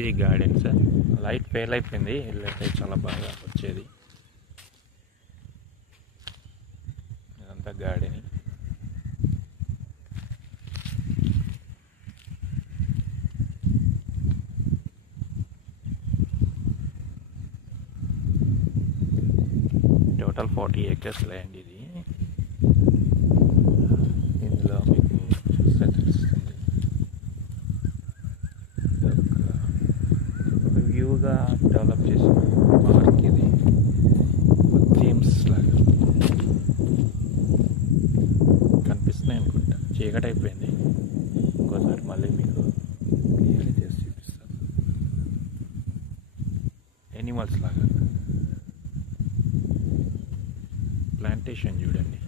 ఇది garden sir. Light fail అయిపోయింది, ఇల్లైతే చాలా బాగా వచ్చేది. ఇదంతా గార్డెన్. టోటల్ 40 acres ల్యాండ్ ఇది. ఇందులో మీకు చూస్తే తెలుస్తుంది వ్యూగా డెవలప్ చేసిన పార్క్ ఇది. థీమ్స్ లాగా కనిపిస్తున్నాయి అనుకుంటా, చీకటి అయిపోయింది. ఇంకోసారి మళ్ళీ మీకు క్లియర్ చేసి చూపిస్తాను. ఎనిమల్స్ లాగా ప్లాంటేషన్ చూడండి.